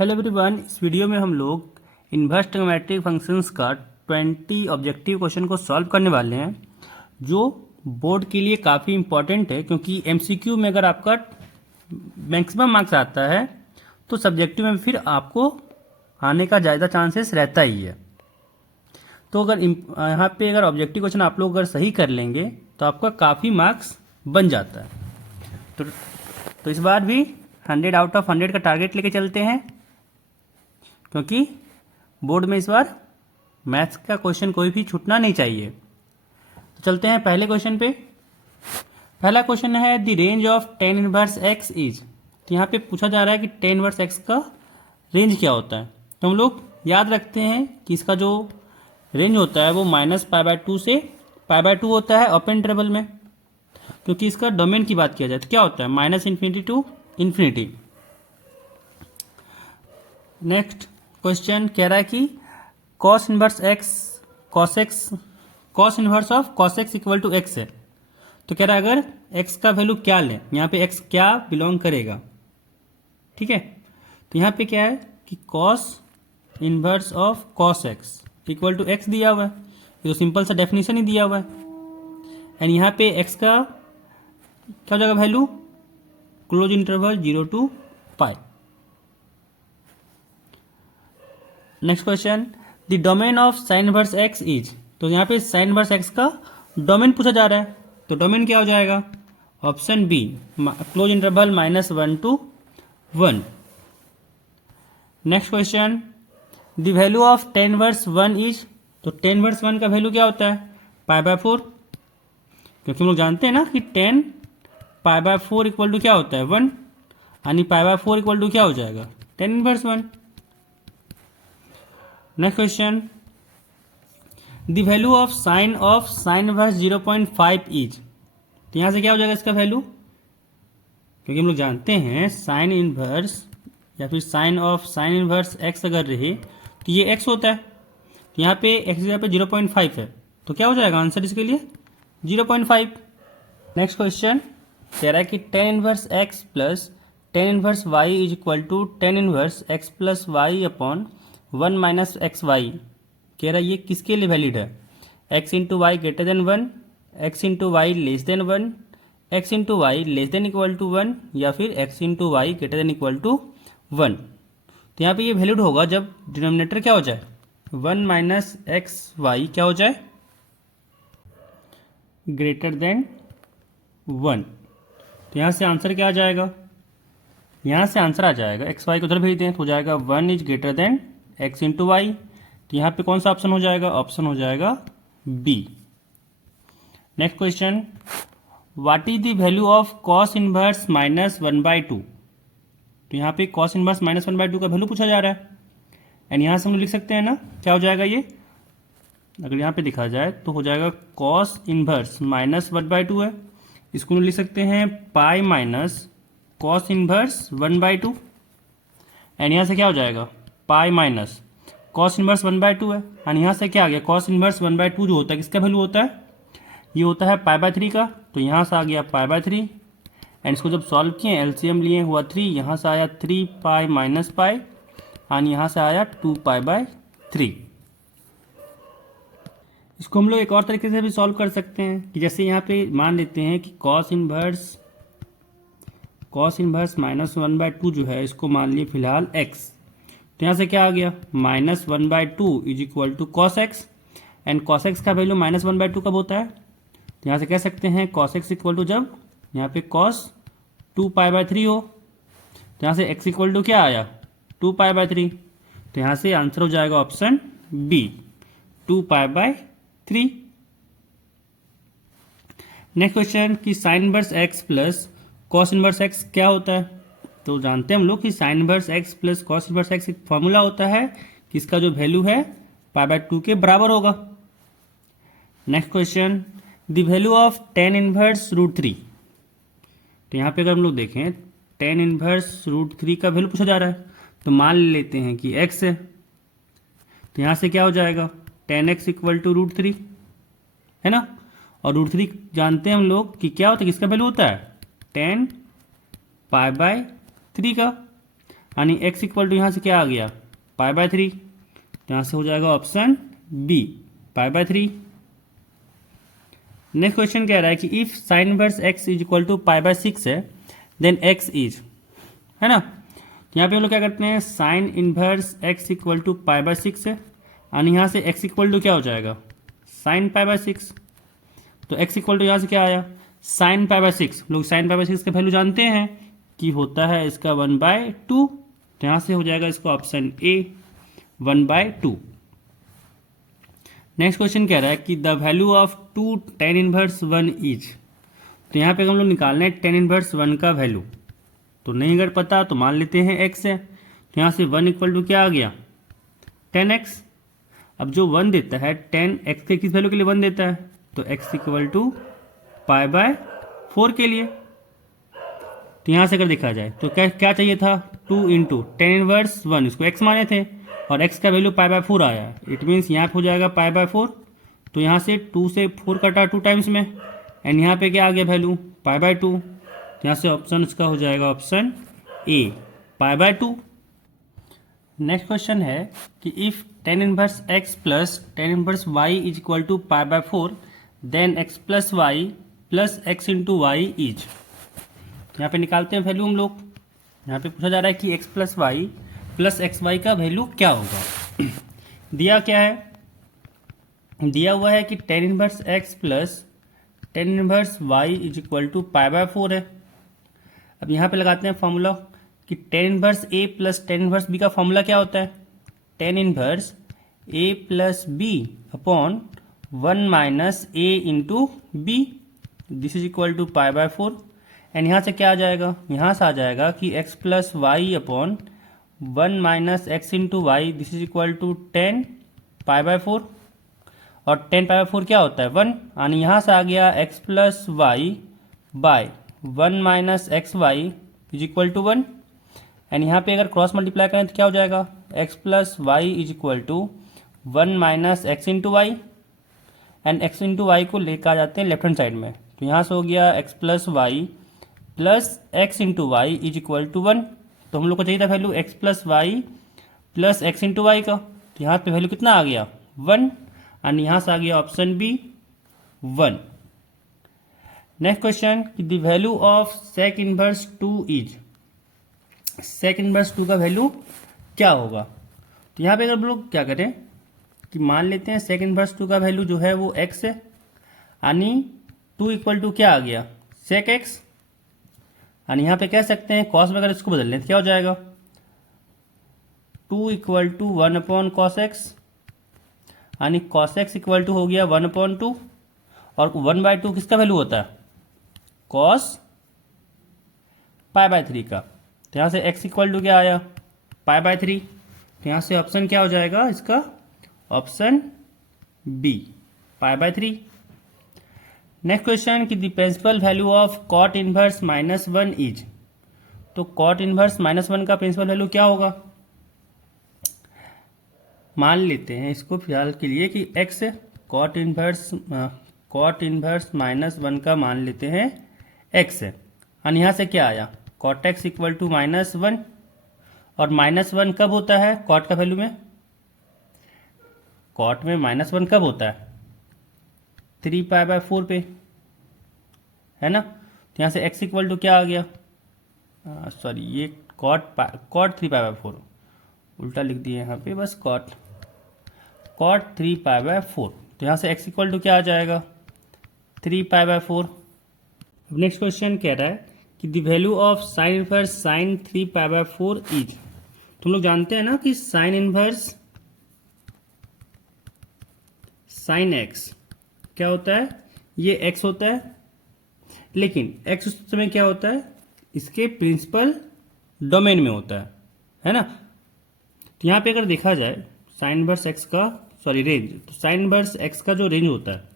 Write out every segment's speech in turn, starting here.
Hello everyone, इस video में हम लोग इन्वर्स ट्रिग्नोमेट्रिक फंक्शंस का 20 ऑब्जेक्टिव क्वेश्चन को सॉल्व करने वाले हैं, जो बोर्ड के लिए काफ़ी इंपॉर्टेंट है। क्योंकि एमसीक्यू में अगर आपका मैक्सिमम मार्क्स आता है तो सब्जेक्टिव में फिर आपको आने का ज़्यादा चांसेस रहता ही है। तो अगर यहाँ पे अगर ऑब्जेक्टिव क्वेश्चन आप लोग अगर सही कर लेंगे तो आपका काफ़ी मार्क्स बन जाता है। तो इस बार भी 100 आउट ऑफ 100 का टारगेट लेके चलते हैं, क्योंकि बोर्ड में इस बार मैथ्स का क्वेश्चन कोई भी छूटना नहीं चाहिए। तो चलते हैं पहले क्वेश्चन पे। पहला क्वेश्चन है the range of tan inverse x is. तो यहाँ पे पूछा जा रहा है कि टेन इनवर्स एक्स का रेंज क्या होता है। तो हम लोग याद रखते हैं कि इसका जो रेंज होता है वो -π/2 से π/2 होता है ओपन इंटरवल में, क्योंकि इसका डोमेन की बात किया जाए तो क्या होता है -∞ टू इन्फिनिटी। नेक्स्ट क्वेश्चन कह रहा है कि cos inverse of cos x equal to x है। तो कह रहा है अगर x का वैल्यू क्या लें, यहाँ पे x क्या बिलोंग करेगा। ठीक है, तो यहाँ पे क्या है कि cos inverse of cos x equal to x दिया हुआ है। ये तो सिंपल सा डेफिनेशन ही दिया हुआ है। एंड यहाँ पे x का क्या हो जाएगा value, close interval 0 to π। Next question the domain of sine inverse x is. तो यहाँ पे साइन इनवर्स एक्स का डोमेन पूछा जा रहा है, तो डोमेन क्या हो जाएगा, option B close interval -1 to 1। Next question the value of tan inverse 1 is. तो टेन इनवर्स 1 का वैल्यू क्या होता है, π/4। क्योंकि हम लोग जानते हैं ना कि 10 π/4 इक्वल टू क्या होता है 1, यानी π/4 इक्वल टू क्या हो जाएगा 10 inverse 1। Next question the value of sine inverse 0.5 is. तो यहां से क्या हो जाएगा इसका वैल्यू, क्योंकि हम लोग जानते हैं साइन इनवर्स या फिर साइन इनवर्स एक्स अगर रहे तो ये एक्स होता है। तो यहाँ पे एक्स जगह पे 0.5 है, तो क्या हो जाएगा आंसर इसके लिए 0.5। नेक्स्ट क्वेश्चन कह रहा है कि tan inverse x plus tan inverse y is equal to tan inverse x plus y upon 1 minus x y. कह रहा है ये किसके लिए वैलिड है, x into y greater than 1, x into y less than 1, x into y less than equal to 1, या फिर x into y greater than equal to 1। तो यहाँ पे ये वैलिड होगा जब डिनोमिनेटर क्या हो जाए 1 माइनस एक्स वाई क्या हो जाए ग्रेटर देन 1। तो यहाँ से आंसर क्या आ जाएगा, यहाँ से आंसर आ जाएगा एक्स वाई को उधर भेज दें तो हो जाएगा 1 is greater than x into y. तो यहाँ पे कौन सा ऑप्शन हो जाएगा, ऑप्शन हो जाएगा B. Next question what is the value of cos inverse -1/2। तो यहाँ पे कॉस इनवर्स -1/2 का वैल्यू पूछा जा रहा है। एंड यहाँ से हम लोग लिख सकते हैं ना क्या हो जाएगा, ये अगर यहाँ पे दिखा जाए तो हो जाएगा कॉस इनवर्स -1/2 है, इसको लिख सकते हैं pi minus cos inverse 1/2। And यहाँ से क्या हो जाएगा पाई माइनस कॉस इनवर्स 1/2 है। एंड यहाँ से क्या आ गया कॉस इनवर्स 1/2 जो होता है किसका वैल्यू होता है, ये होता है π/3 का। तो यहाँ से आ गया π/3। एंड इसको जब सॉल्व किए एलसीएम लिए हुआ 3, यहाँ से आया 3π माइनस पाई, एंड यहाँ से आया 2π/3। इसको हम लोग एक और तरीके से भी सॉल्व कर सकते हैं कि जैसे यहाँ पे मान लेते हैं कि कॉस इनवर्स -1/2 जो है इसको मान लिए फिलहाल x। तो यहाँ से क्या आ गया -1/2 is equal to cos x. And cos x का वैल्यू -1/2 कब होता है, तो यहाँ से कह सकते हैं कॉस एक्स इक्वल टू जब यहाँ पे कॉस 2π/3 हो। तो यहाँ से x इक्वल टू क्या आया 2π/3। तो यहाँ से आंसर हो जाएगा ऑप्शन बी 2π/3। नेक्स्ट क्वेश्चन कि sine inverse x plus cos inverse x क्या होता है। तो जानते हैं हम लोग कि sine inverse x plus cos inverse x एक फॉर्मूला होता है कि इसका जो वैल्यू है π/2 के बराबर होगा। Next question the value of tan inverse √3। तो यहाँ पे अगर हम लोग देखें टेन इनवर्स √3 का वैल्यू पूछा जा रहा है, तो मान लेते हैं कि x है। तो यहाँ से क्या हो जाएगा 10x इक्वल टू √3 है ना। और √3 जानते हैं हम लोग कि क्या होता है, किसका वैल्यू होता है 10π/3 का। यानी x इक्वल टू यहाँ से क्या आ गया, π/3। तो यहाँ से हो जाएगा ऑप्शन बी, π/3। नेक्स्ट क्वेश्चन कह रहा है कि if sine inverse x is equal to π/6 है देन x इज, है ना। तो यहाँ पे हम लोग क्या करते हैं, sine inverse x equal to π/6 है, यानी यहाँ से x इक्वल टू क्या हो जाएगा, साइन π/6। तो x इक्वल टू यहाँ से क्या आया, साइन π/6। लोग साइन π/6 का वैल्यू जानते हैं कि होता है इसका 1/2। तो यहाँ से हो जाएगा इसका ऑप्शन ए, 1/2। नेक्स्ट क्वेश्चन कह रहा है कि the value of 2 tan inverse 1 is. तो यहाँ पे हम लोग निकालना है tan इनवर्स 1 का वैल्यू। तो नहीं अगर पता तो मान लेते हैं x है। तो यहाँ से 1 इक्वल टू क्या आ गया, 10x। अब जो 1 देता है tan x के किस वैल्यू के लिए 1 देता है, तो x इक्वल टू π/4 के लिए। तो यहाँ से अगर देखा जाए तो क्या चाहिए था, 2 इंटू टेन इनवर्स 1, इसको x माने थे और x का वैल्यू π/4 आया। इट मीन्स यहाँ पे हो जाएगा π/4। तो यहाँ से 2 से 4 कटा 2 टाइम्स में, एंड यहाँ पे क्या आ गया वैल्यू, π/2। तो यहाँ से ऑप्शन इसका हो जाएगा ऑप्शन ए, π/2। नेक्स्ट क्वेश्चन है कि if tan inverse x plus tan inverse y is equal to π/4 then x plus y plus x into y is. यहाँ पे निकालते हैं वैल्यू हम लोग। यहाँ पे पूछा जा रहा है कि x plus y plus x y का वैल्यू क्या होगा। दिया क्या है, दिया हुआ है कि tan inverse x plus tan inverse y is equal to π/4 है। अब यहाँ पे लगाते हैं फॉर्मूला कि tan inverse a plus tan inverse b का फॉर्मूला क्या होता है, tan inverse a plus b upon 1 minus a into b, this is equal to π/4। And यहाँ से क्या आ जाएगा, यहाँ से आ जाएगा कि x plus y upon 1 minus x into y, this is equal to 10 π/4। और 10 π/4 क्या होता है, 1। यानी यहाँ से आ गया x plus y by 1 minus x y is equal to 1। And यहाँ पे अगर क्रॉस मल्टीप्लाई करें तो क्या हो जाएगा, x plus y is equal to 1 minus x into y. And x into y को लेकर आ जाते हैं लेफ्ट हैंड साइड में। तो यहाँ से हो गया x plus y plus x into y is equal to 1। तो हम लोग को चाहिए था value x plus y plus x into y का। तो यहाँ पे वैल्यू कितना आ गया, 1। एंड यहाँ से आ गया ऑप्शन बी, 1। नेक्स्ट क्वेश्चन कि the value of sec inverse 2 is. Sec inverse 2 का वैल्यू क्या होगा। तो यहाँ पे अगर हम लोग क्या करें कि मान लेते हैं सेक इनवर्स 2 का वैल्यू जो है वो x है, यानी 2 इक्वल टू क्या आ गया, सेक x। यानी यहाँ पे कह सकते हैं कॉस में अगर इसको बदल लें तो क्या हो जाएगा, 2 equal to 1 upon cos x. यानी कॉस एक्स इक्वल टू हो गया 1/2। और 1/2 किसका वैल्यू होता है, कॉस π/3 का। तो यहाँ से x इक्वल टू क्या आया, π/3। तो यहाँ से ऑप्शन क्या हो जाएगा इसका, ऑप्शन बी, π/3। नेक्स्ट क्वेश्चन कि the principal value of cot inverse -1 is. तो कॉट इनवर्स -1 का प्रिंसिपल वैल्यू क्या होगा। मान लेते हैं इसको फिलहाल के लिए कि x है, कॉट इनवर्स -1 का मान लेते हैं x है। और यहाँ से क्या आया, कॉट x इक्वल टू -1। और -1 कब होता है कॉट का वैल्यू में, कॉट में -1 कब होता है, 3π/4 पे, है ना। तो यहाँ से x इक्वल टू क्या आ गया, सॉरी ये कॉट 3π/4 उल्टा लिख दिए यहाँ पे, बस कॉट 3π/4। तो यहाँ से x इक्वल टू क्या आ जाएगा, 3π/4। अब नेक्स्ट क्वेश्चन कह रहा है कि the value of sine inverse sine 3π/4 is. तुम लोग जानते हैं ना कि साइन इनवर्स साइन x क्या होता है, ये x होता है, लेकिन x उस समय क्या होता है, इसके प्रिंसिपल डोमेन में होता है ना। तो यहाँ पे अगर देखा जाए साइन इनवर्स x का रेंज, तो साइन इनवर्स x का जो रेंज होता है,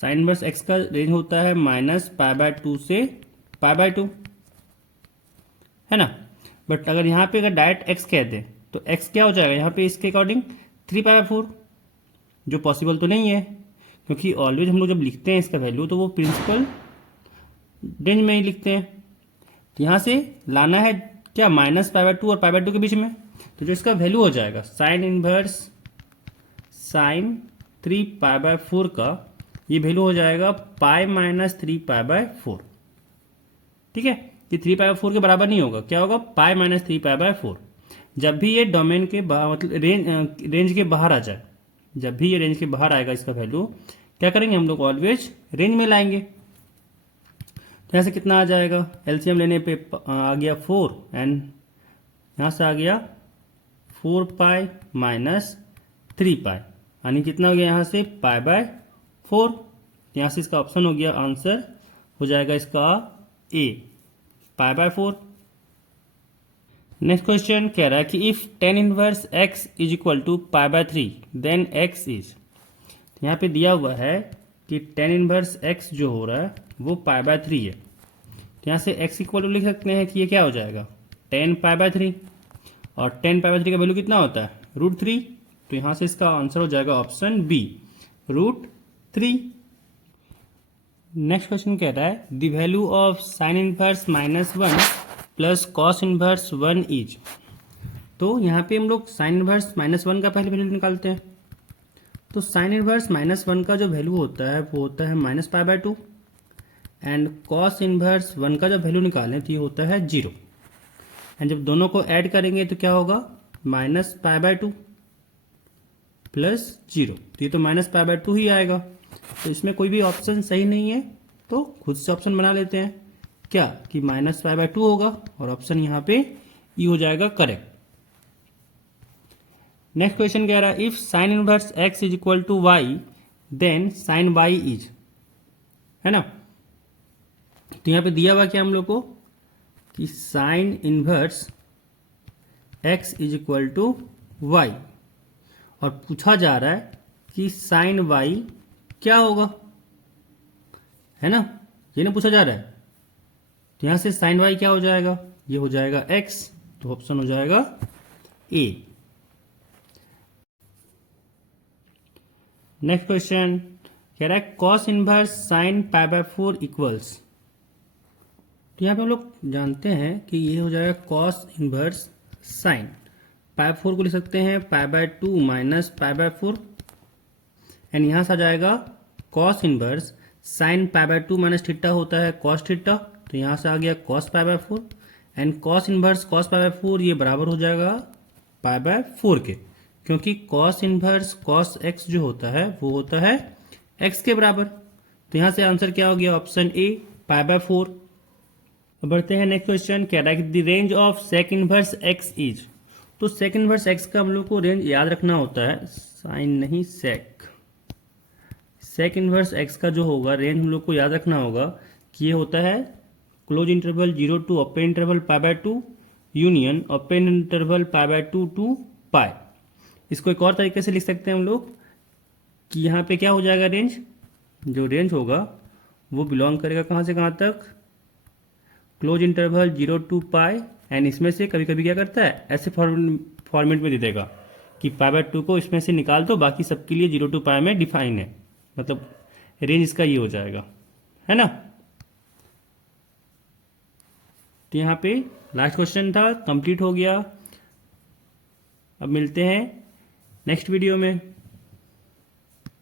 साइन इनवर्स x का रेंज होता है -π/2 से π/2, है ना। बट अगर यहाँ पे अगर डायरेक्ट x कह दें तो x क्या हो जाएगा यहाँ पे इसके अकॉर्डिंग 3π/4, जो पॉसिबल तो नहीं है, क्योंकि ऑलवेज हम लोग जब लिखते हैं इसका वैल्यू तो वो प्रिंसिपल रेंज में ही लिखते हैं। तो यहाँ से लाना है क्या माइनस पाई बाय टू और पाई बाय टू के बीच में, तो जो इसका वैल्यू हो जाएगा sign inverse sign 3 pi by 4 का ये वैल्यू हो जाएगा पाई माइनस 3 पाई बाय 4। ठीक है, ये 3 पाई बाय 4 के बराबर नहीं होगा, क्या होगा पाई माइनस 3 पाई बाय 4। जब भी ये डोमेन के मतलब रेंज के बाहर आ जाए, जब भी ये रेंज के बाहर आएगा इसका वैल्यू, क्या करेंगे हम लोग ऑलवेज रेंज में लाएंगे। तो यहाँ से कितना आ जाएगा, एलसीएम लेने पे आ गया 4 एंड यहाँ से आ गया 4 पाई माइनस 3 पाई, यानी कितना हो गया यहाँ से पाई बाय 4। यहाँ से इसका ऑप्शन हो गया, आंसर हो जाएगा इसका A pi by 4। Next question कह रहा है कि if tan inverse x is equal to pi by 3 then x is, यहाँ पे दिया हुआ है कि टेन इनवर्स एक्स जो हो रहा है वो पाई बाय 3 है। तो यहाँ से एक्स इक्वल टू लिख सकते हैं कि ये क्या हो जाएगा 10 पाई बाय 3, और 10 पाई बाय 3 का वैल्यू कितना होता है √3। तो यहाँ से इसका आंसर हो जाएगा ऑप्शन बी √3। नेक्स्ट क्वेश्चन कह रहा है the value of sine inverse -1 plus cos inverse 1 is. तो यहाँ पे हम लोग साइन इनवर्स -1 का पहले वैल्यू निकालते हैं। तो साइन इनवर्स -1 का जो वैल्यू होता है वो होता है minus pi by 2, and cos inverse 1 का जो वैल्यू निकालें तो ये होता है 0। एंड जब दोनों को ऐड करेंगे तो क्या होगा माइनस पाई बाय 2 प्लस 0, तो ये तो माइनस पाई बाय 2 ही आएगा। तो इसमें कोई भी ऑप्शन सही नहीं है, तो खुद से ऑप्शन बना लेते हैं क्या कि माइनस पाई बाय 2 होगा, और ऑप्शन यहाँ पे ई हो जाएगा करेक्ट। नेक्स्ट क्वेश्चन कह रहा है if sine inverse x is equal to y then sine y is, है ना। तो यहाँ पे दिया हुआ क्या हम लोग को कि sine inverse x is equal to y, और पूछा जा रहा है कि साइन वाई क्या होगा, है ना, ये ना पूछा जा रहा है। तो यहां से साइन वाई क्या हो जाएगा, ये हो जाएगा एक्स, तो ऑप्शन हो जाएगा ए। नेक्स्ट क्वेश्चन कह रहा है cos inverse sine pi by 4 equals. तो यहाँ पे हम लोग जानते हैं कि ये हो जाएगा कॉस इनवर्स साइन पाई 4 को लिख सकते हैं पाई by 2 minus pi by 4, and यहाँ से आ जाएगा cos inverse sine pi by 2 minus theta होता है कॉस थीटा, तो यहाँ से आ गया cos pi by 4, and cos inverse cos pi by 4 ये बराबर हो जाएगा पाई बाय 4 के, क्योंकि कॉस इनवर्स कॉस एक्स जो होता है वो होता है एक्स के बराबर। तो यहाँ से आंसर क्या हो गया ऑप्शन ए पाई बाय 4। अब बढ़ते हैं नेक्स्ट क्वेश्चन, कह रहा है कि the range of sec inverse x is. तो सेक इनवर्स एक्स का हम लोग को रेंज याद रखना होता है, साइन नहीं सेक, सेक इनवर्स एक्स का जो होगा रेंज हम लोग को याद रखना होगा कि ये होता है close interval 0 to open interval pi by 2 union open interval pi by 2 to pi. इसको एक और तरीके से लिख सकते हैं हम लोग कि यहाँ पे क्या हो जाएगा रेंज, जो रेंज होगा वो बिलोंग करेगा कहाँ से कहाँ तक, close interval 0 to pi, and इसमें से कभी कभी क्या करता है ऐसे फॉर्मेट में दे देगा कि पाई बाय 2 को इसमें से निकाल दो, बाकी सबके लिए 0 टू पाई में डिफाइन है, मतलब रेंज इसका ये हो जाएगा, है ना। तो यहाँ पे लास्ट क्वेश्चन था, कंप्लीट हो गया। अब मिलते हैं नेक्स्ट वीडियो में।